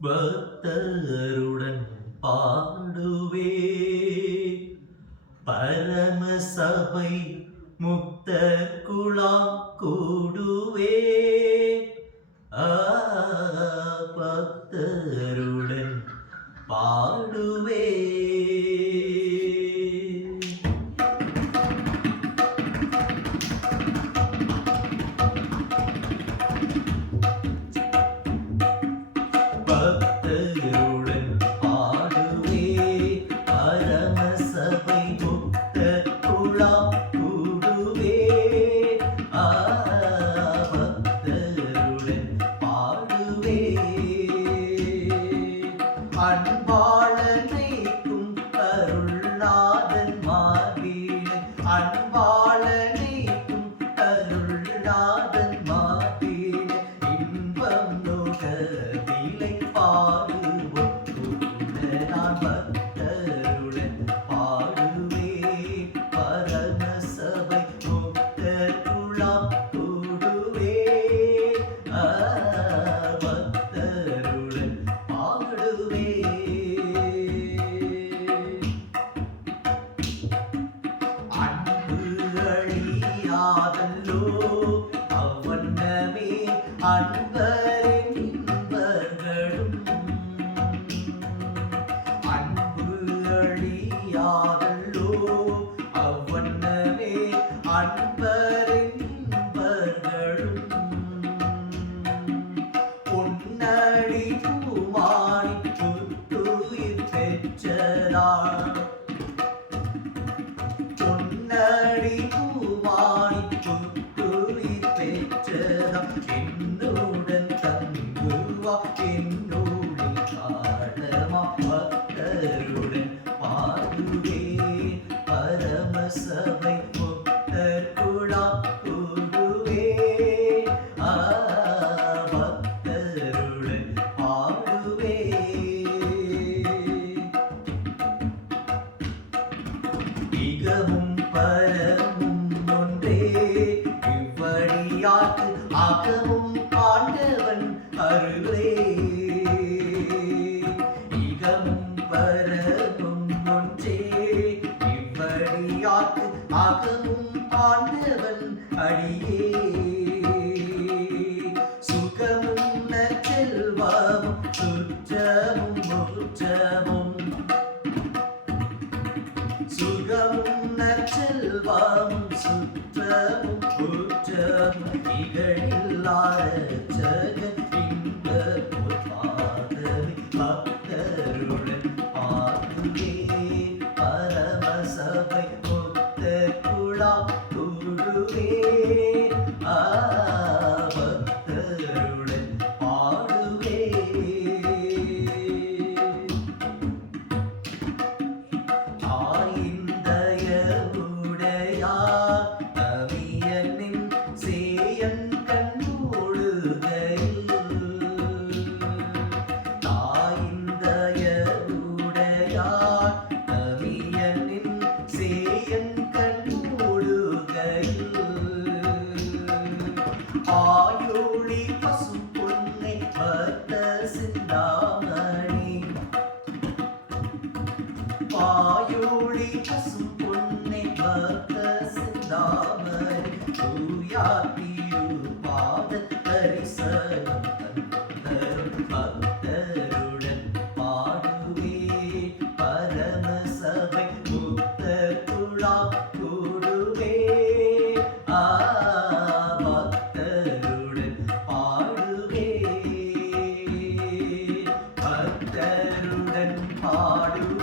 பக்தருடன் பாடுவே பரமசபை முக்த குலாம் கூடுவே பக்தருடன் பாடுவே பக்தருடன் பாடுவே பரமசபை முக்த குலாம் கூடுவே பக்தருடன் பாடுவே அன்பாளனைக்கும் அருள்நாதன் மார்பிலே அன்பாளனைக்கும் அருள்நாதன் மார்பிலே இன்பம் நுகர்விலை பாடுவோம் நான் பக்தருடன் பாடுவே பரமசபை முக்த குலாம் கூடுவே பக்தருடன் பாடுவே அன்பு அழியாதல்லோ அவ்வண்ணமே அன்பரின் இன்பர்களும் அன்பு அழியாதல்லோ அவ்வண்ணமே அன்பரின் இன்பர்களும் பொன்னடி பூமானி புத்துயிர் பெற்றதாள் பொன்னடி பூமானி புத்துயிர் பெற்றதாம் என்னுடன் தங்குவா என்னுடன் காணமா பக்தருடன் பாடுவே பரமசபை முக்த குலாம் கூடுவே பக்தருடன் பாடுவே இகமும் பரமும் ஒன்றே இவ்வழியாக்கு அகமும் ஆண்டவன் அருளே இகமும் பரமும் ஒன்றே இவ்வழியாக்கு அகமும் ஆண்டவன் அடியே சுகமும் செல்வமும் சுற்றமும் முற்றமும் சுகமும் நற்செல்வமும் சுற்றமும் குற்றமும் இகழில்லாத ஜெகத் இன்ப பாதமே பக்தருடன் பாடுவே பரமசபை முக்த குலாம் கூடுவே பக்தருடன் பாடுவே ஆயோளி பசும் பொன்னை பத்த சிந்தாமணி ஆயோளி பசும் பொன்னை பத்த சிந்தாமணி தூயாத்திரு பாத தரிசனம் தந்தரும் பக்தருடன் பாடுவே பரமசபை முக்த குலாம் கூடுவே பக்தருடன் பாடுவே பக்தருடன் பாடுவே